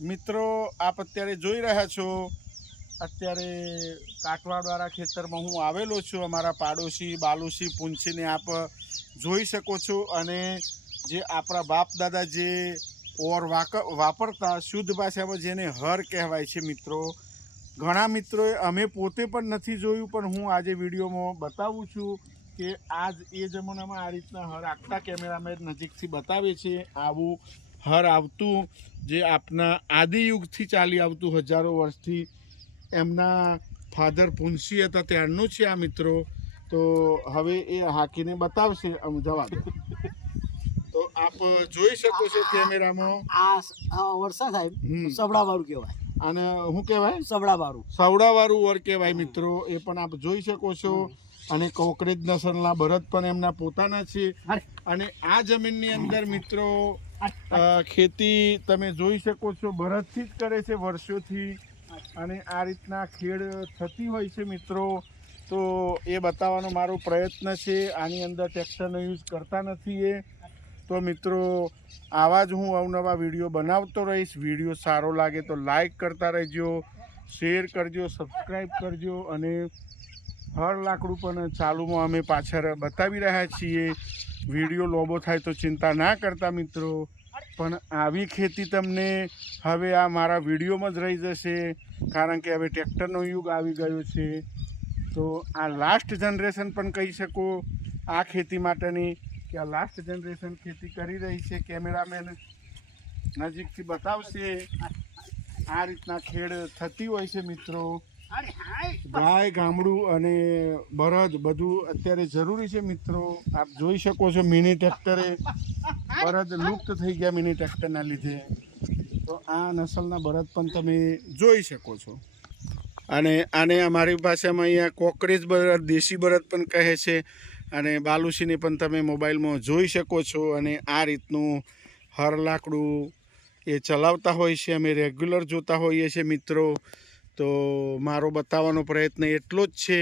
મિત્રો, આપ અત્યારે જોઈ રહ્યા છો. અત્યારે કાટવાડવાળા ખેતરમાં હું આવેલો છું. અમારા પાડોશી બાલુશી પુંછીને આપ જોઈ શકો છો અને જે આપણા બાપ દાદા જે ઓર વાક, વાપરતા શુદ્ધ ભાષામાં જેને હર કહેવાય છે મિત્રો. ઘણા મિત્રોએ અમે પોતે પણ નથી જોયું, પણ હું આજે વિડીયોમાં બતાવું છું કે આજ એ જમાનામાં આ રીતના હર આખતા કેમેરામેન નજીકથી બતાવે છે. આવું હર આવતું જે આપના આદિયુગથી ચાલી આવતું હજારો વર્ષથી એમના ફાધર પુંસી હતા ત્યારનું છે આ મિત્રો. તો હવે એ હાકીને બતાવશે જવાબ. તો આપ જોઈ શકો છો કેમેરામાં. આ વર્ષા સાહેબ સબડા વાળું કહેવાય. અને શું કહેવાય? સવડાવાળું. સવડાવાળું વર કહેવાય મિત્રો એ પણ આપ જોઈ શકો છો. અને કોકરેજ નસલના બરત પણ એમના પોતાના છે. અને આ જમીનની અંદર મિત્રો ખેતી તમે જોઈ શકો છો, ભરતથી જ કરે છે વર્ષોથી. અને આ રીતના ખેડ થતી હોય છે મિત્રો, તો એ બતાવવાનો મારો પ્રયત્ન છે. આની અંદર ટ્રેક્ટરનો યુઝ કરતા નથી એ. તો મિત્રો, આવા જ હું અવનવા વીડિયો બનાવતો રહીશ. વીડિયો સારો લાગે તો લાઈક કરતા રહેજો, શેર કરજો, સબસ્ક્રાઈબ કરજો અને હર લાકડું પણ ચાલુમાં અમે પાછળ બતાવી રહ્યા છીએ. વીડિયો લોબો થાય તો ચિંતા ના કરતા મિત્રો. પણ આવી ખેતી તમને હવે આ મારા વિડીયોમાં જ રહી જશે. કારણ કે હવે ટ્રેક્ટરનો યુગ આવી ગયો છે. તો આ લાસ્ટ જનરેશન પણ કહી શકો આ ખેતી માટેની કે આ લાસ્ટ જનરેશન ખેતી કરી રહી છે કેમેરામેન નજીકથી બતાવશે. આ રીતના ખેડ થતી હોય છે મિત્રો. ગાય, ગામડું અને બળદ બધું અત્યારે જરૂરી છે મિત્રો. આપ જોઈ શકો છો મિની ટ્રેક્ટરે બળદ લુપ્ત થઈ ગયા મિની ટ્રેક્ટરના લીધે. તો આ નસલના બળદ પણ તમે જોઈ શકો છો. અને આને અમારી ભાષામાં અહીંયા કોકરેજ બળદ દેશી બળદ પણ કહે છે. અને બાલુસીને પણ તમે મોબાઈલમાં જોઈ શકો છો. અને આ રીતનું હર લાકડું એ ચલાવતા હોય છે. અમે રેગ્યુલર જોતા હોઈએ છીએ મિત્રો. તો મારો બતાવવાનો પ્રયત્ન એટલો જ છે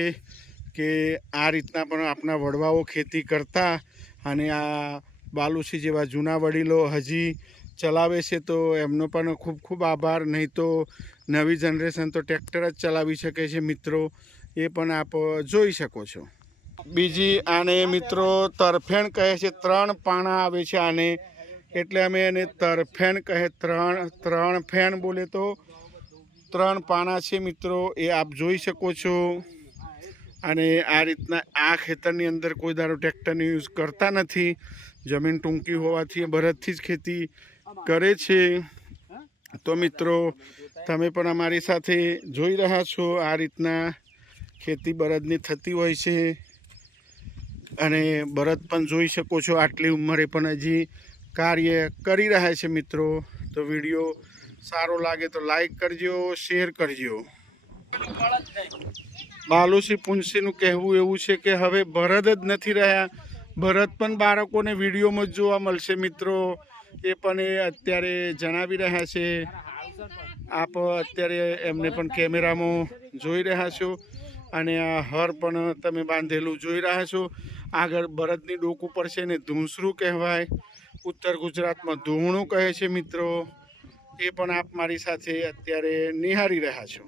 કે આ રીતના પણ આપણા વડવાઓ ખેતી કરતા અને આ બાલુસી જેવા જૂના વડીલો હજી ચલાવે છે તો એમનો પણ ખૂબ ખૂબ આભાર. નહીં તો નવી જનરેશન તો ટ્રેક્ટર જ ચલાવી શકે છે મિત્રો. એ પણ આપ જોઈ શકો છો. બીજી આને મિત્રો તરફેણ કહે છે, ત્રણ પાણા આવે છે આને. એટલે અમે એને તરફેણ કહે, ત્રણ ત્રણ ફેણ બોલે તો ત્રણ પાના છે મિત્રો, એ આપ જોઈ શકો છો. અને આ રીતના આ ખેતરની અંદર કોઈ દારો ટ્રેક્ટરનો યુઝ કરતા નથી. જમીન ટૂંકી હોવાથી ભરતથી જ ખેતી કરે છે. તો મિત્રો, તમે પણ અમારી સાથે જોઈ રહ્યા છો આ રીતના ખેતી બળદની થતી હોય છે. અને બળદ પણ જોઈ શકો છો, આટલી ઉંમરે પણ હજી કાર્ય કરી રહ્યા છે મિત્રો. તો વીડિયો સારો લાગે તો લાઈક કરજો શેર કરજો. બાલુસિંહ પુંસીનું કહેવું એવું છે કે હવે ભરત જ નથી રહ્યા. ભરત પણ બાળકોને વિડીયોમાં જ જોવા મળશે મિત્રો. એ પણ એ અત્યારે જણાવી રહ્યા છે. આપ અત્યારે એમને પણ કેમેરામાં જોઈ રહ્યા છો. અને આ હર પણ તમે બાંધેલું જોઈ રહ્યા છો. આગળ ભરતની ડોક ઉપર છે ને ધૂંસરું કહેવાય. ઉત્તર ગુજરાતમાં ધૂણું કહે છે મિત્રો. એ પણ આપ મારી સાથે અત્યારે નિહાળી રહ્યા છો.